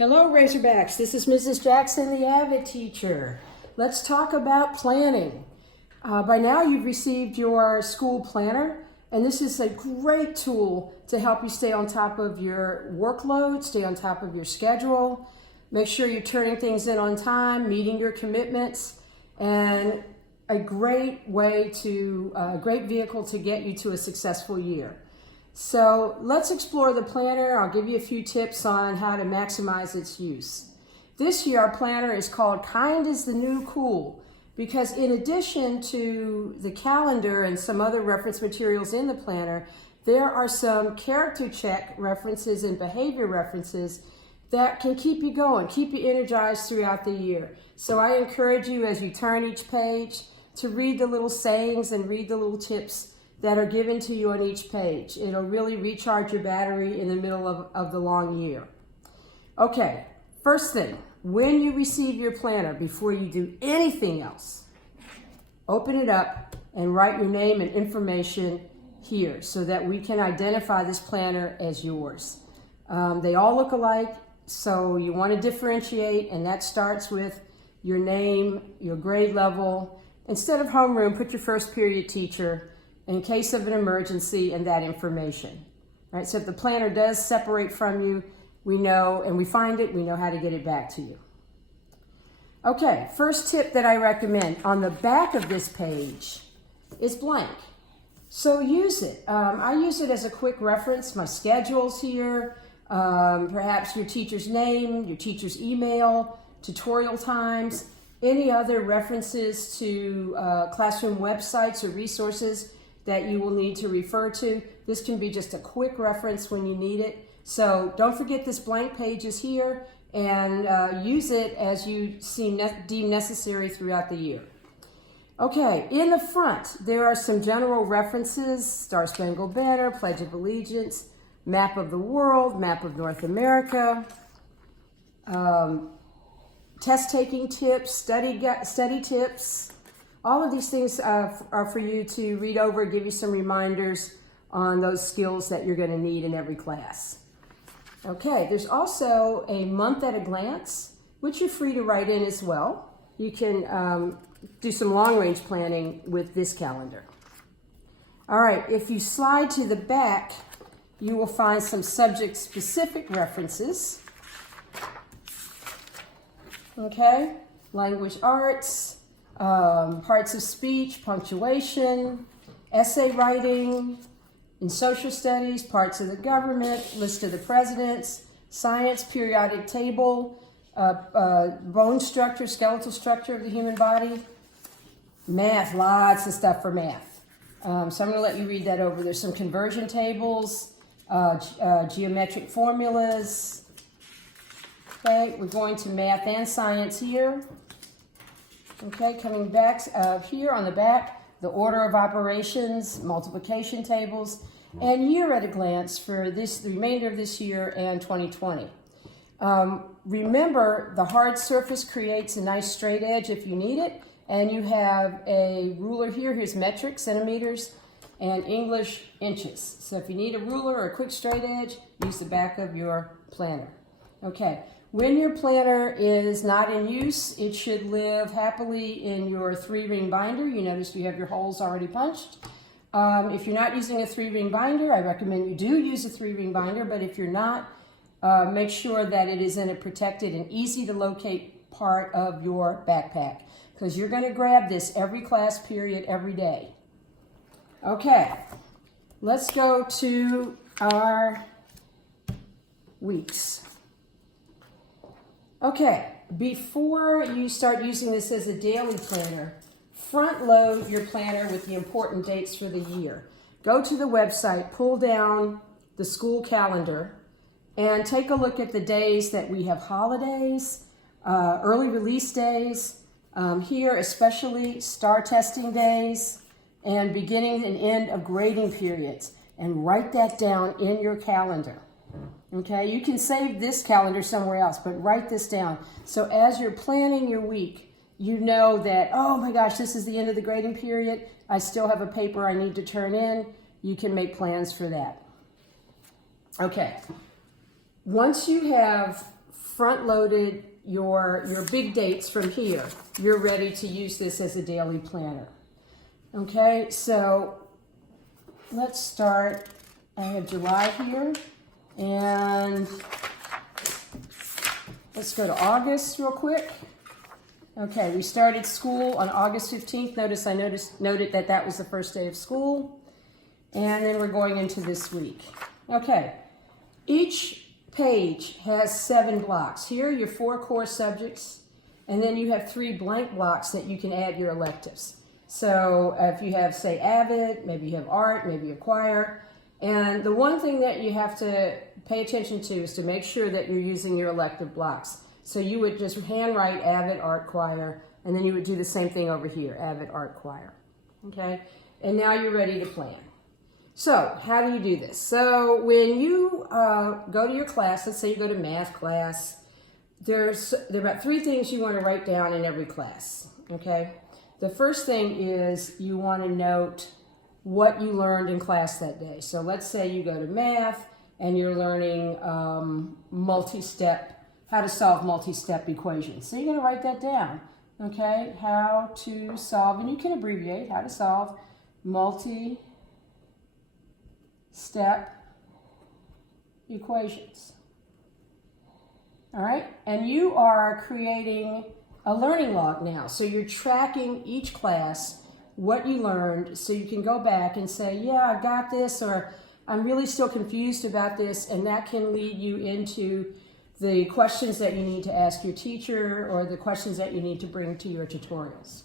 Hello, Razorbacks. This is Mrs. Jackson, the Avid teacher. Let's talk about planning. By now, you've received your school planner, and this is a great tool to help you stay on top of your workload, stay on top of your schedule, make sure you're turning things in on time, meeting your commitments, and a great vehicle to get you to a successful year. So let's explore the planner. I'll give you a few tips on how to maximize its use. This year, our planner is called Kind is the New Cool, because in addition to the calendar and some other reference materials in the planner, there are some character check references and behavior references that can keep you going, keep you energized throughout the year. So I encourage you, as you turn each page, to read the little sayings and read the little tips that are given to you on each page. It'll really recharge your battery in the middle of the long year. Okay, first thing, when you receive your planner, before you do anything else, open it up and write your name and information here so that we can identify this planner as yours. They all look alike, so you want to differentiate, and that starts with your name, your grade level. Instead of homeroom, put your first period teacher in case of an emergency and that information. Right? So if the planner does separate from you, we know, and we find it, we know how to get it back to you. Okay, first tip that I recommend, on the back of this page is blank. So use it. I use it as a quick reference. My schedule's here, perhaps your teacher's name, your teacher's email, tutorial times, any other references to classroom websites or resources that you will need to refer to. This can be just a quick reference when you need it. So don't forget this blank page is here, and use it as you deem necessary throughout the year. Okay, in the front, there are some general references: Star Spangled Banner, Pledge of Allegiance, map of the world, map of North America, test-taking tips, study tips. All of these things are for you to read over, give you some reminders on those skills that you're going to need in every class. Okay, there's also a month at a glance, which you're free to write in as well. You can do some long-range planning with this calendar. All right, if you slide to the back, you will find some subject-specific references. Okay, language arts, parts of speech, punctuation, essay writing, in social studies, parts of the government, list of the presidents, science, periodic table, bone structure, skeletal structure of the human body, math, lots of stuff for math. So I'm going to let you read that over. There's some conversion tables, geometric formulas. Okay, we're going to math and science here. Okay, coming back here on the back, the order of operations, multiplication tables, and year at a glance for the remainder of this year and 2020. Remember, the hard surface creates a nice straight edge if you need it, and you have a ruler here. Here's metric, centimeters, and English, inches. So if you need a ruler or a quick straight edge, use the back of your planner. Okay. When your planner is not in use, it should live happily in your 3-ring binder. You notice you have your holes already punched. If you're not using a 3-ring binder, I recommend you do use a 3-ring binder, but if you're not, make sure that it is in a protected and easy to locate part of your backpack, because you're going to grab this every class period, every day. Okay, let's go to our weeks. Okay, before you start using this as a daily planner, front load your planner with the important dates for the year. Go to the website, pull down the school calendar, and take a look at the days that we have holidays, early release days, here especially star testing days, and beginning and end of grading periods, and write that down in your calendar. Okay, you can save this calendar somewhere else, but write this down. So as you're planning your week, you know that, oh my gosh, this is the end of the grading period. I still have a paper I need to turn in. You can make plans for that. Okay, once you have front-loaded your big dates from here, you're ready to use this as a daily planner. Okay, so let's start. I have July here, and let's go to August real quick. Okay, we started school on August 15th. Notice I noted that that was the first day of school. And then we're going into this week. Okay, each page has 7 blocks. Here are your 4 core subjects, and then you have 3 blank blocks that you can add your electives. So if you have, say, AVID, maybe you have art, maybe you have choir. And the one thing that you have to pay attention to is to make sure that you're using your elective blocks. So you would just handwrite AVID, art, choir, and then you would do the same thing over here, AVID, art, choir. Okay, and now you're ready to plan. So how do you do this? So when you go to your class, let's say you go to math class, there are about 3 things you want to write down in every class, okay? The first thing is you want to note what you learned in class that day. So let's say you go to math and you're learning how to solve multi-step equations. So you're going to write that down, okay? How to solve, and you can abbreviate, how to solve multi-step equations. All right, and you are creating a learning log now. So you're tracking each class, what you learned, so you can go back and say, yeah, I got this, or I'm really still confused about this, and that can lead you into the questions that you need to ask your teacher or the questions that you need to bring to your tutorials.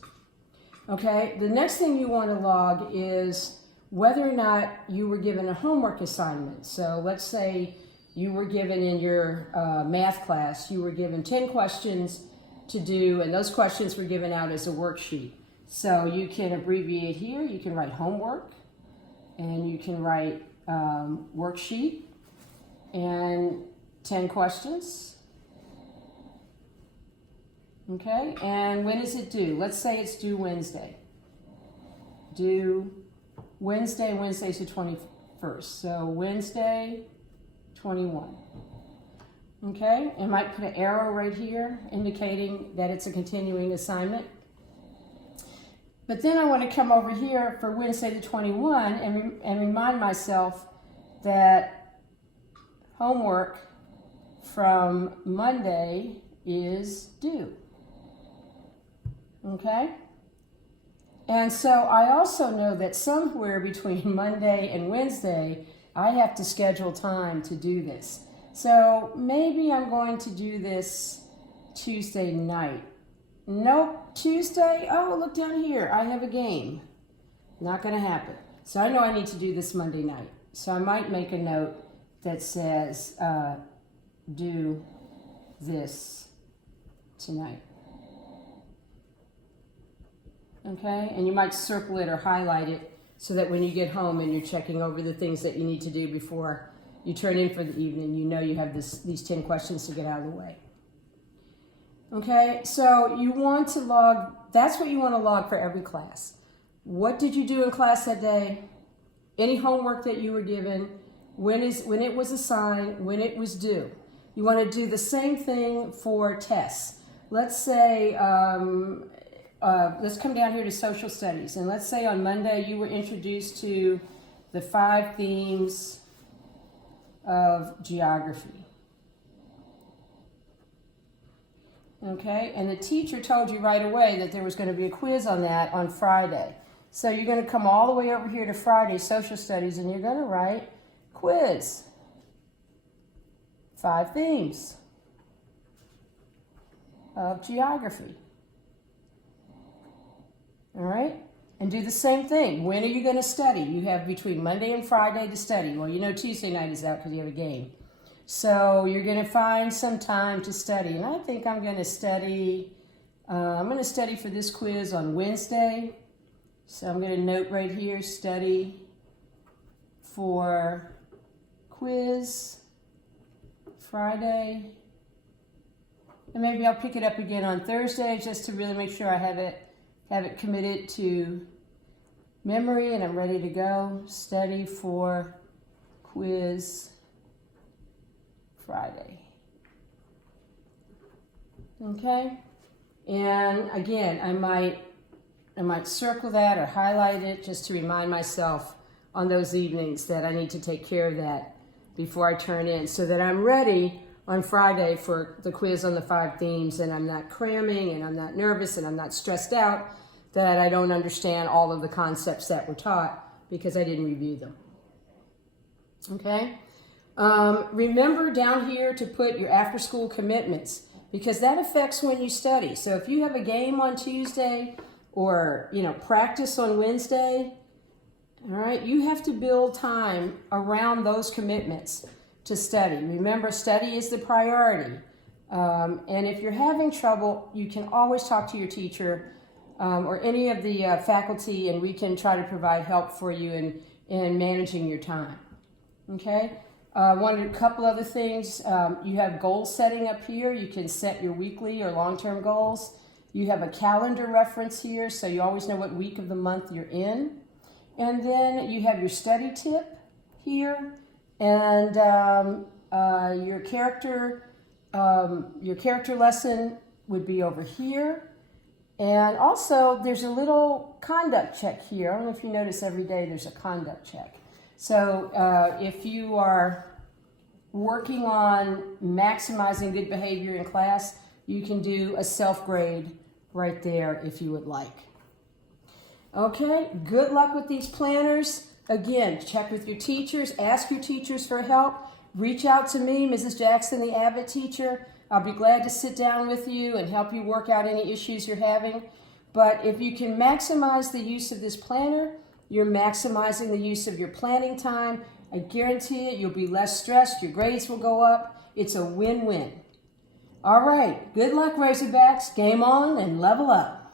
Okay, the next thing you want to log is whether or not you were given a homework assignment. So let's say you were given in your math class, you were given 10 questions to do, and those questions were given out as a worksheet. So you can abbreviate here, you can write homework, and you can write worksheet, and 10 questions. Okay, and when is it due? Let's say it's due Wednesday. Due Wednesday's the 21st. So Wednesday, 21. Okay, I might put an arrow right here indicating that it's a continuing assignment. But then I want to come over here for Wednesday the 21 and remind myself that homework from Monday is due. Okay? And so I also know that somewhere between Monday and Wednesday, I have to schedule time to do this. So maybe I'm going to do this Tuesday night. Nope, Tuesday, oh, look down here, I have a game. Not gonna happen. So I know I need to do this Monday night. So I might make a note that says, do this tonight. Okay, and you might circle it or highlight it so that when you get home and you're checking over the things that you need to do before you turn in for the evening, you know you have these 10 questions to get out of the way. Okay, so you want to log, that's what you want to log for every class. What did you do in class that day? Any homework that you were given, when it was assigned, when it was due. You want to do the same thing for tests. Let's say, let's come down here to social studies. And let's say on Monday you were introduced to the 5 themes of geography. Okay, and the teacher told you right away that there was going to be a quiz on that on Friday. So you're going to come all the way over here to Friday, social studies, and you're going to write quiz. 5 themes of geography. All right, and do the same thing. When are you going to study? You have between Monday and Friday to study. Well, you know Tuesday night is out because you have a game. So you're going to find some time to study. And I think I'm going to study, for this quiz on Wednesday. So I'm going to note right here, study for quiz Friday. And maybe I'll pick it up again on Thursday just to really make sure I have it committed to memory and I'm ready to go. Study for quiz Friday. Okay? And again, I might circle that or highlight it just to remind myself on those evenings that I need to take care of that before I turn in so that I'm ready on Friday for the quiz on the 5 themes, and I'm not cramming and I'm not nervous and I'm not stressed out that I don't understand all of the concepts that were taught because I didn't review them. Okay? Remember down here to put your after-school commitments because that affects when you study. So if you have a game on Tuesday or, practice on Wednesday, all right, you have to build time around those commitments to study. Remember, study is the priority. And if you're having trouble, you can always talk to your teacher or any of the faculty, and we can try to provide help for you in managing your time. Okay? A couple other things. You have goal setting up here. You can set your weekly or long-term goals. You have a calendar reference here, so you always know what week of the month you're in. And then you have your study tip here, and your character lesson would be over here. And also, there's a little conduct check here. I don't know if you notice every day there's a conduct check. So if you are working on maximizing good behavior in class, you can do a self-grade right there if you would like. Okay, good luck with these planners. Again, check with your teachers, ask your teachers for help. Reach out to me, Mrs. Jackson, the Avid teacher. I'll be glad to sit down with you and help you work out any issues you're having. But if you can maximize the use of this planner, you're maximizing the use of your planning time. I guarantee it, you'll be less stressed, your grades will go up. It's a win-win. All right, good luck, Razorbacks. Game on and level up.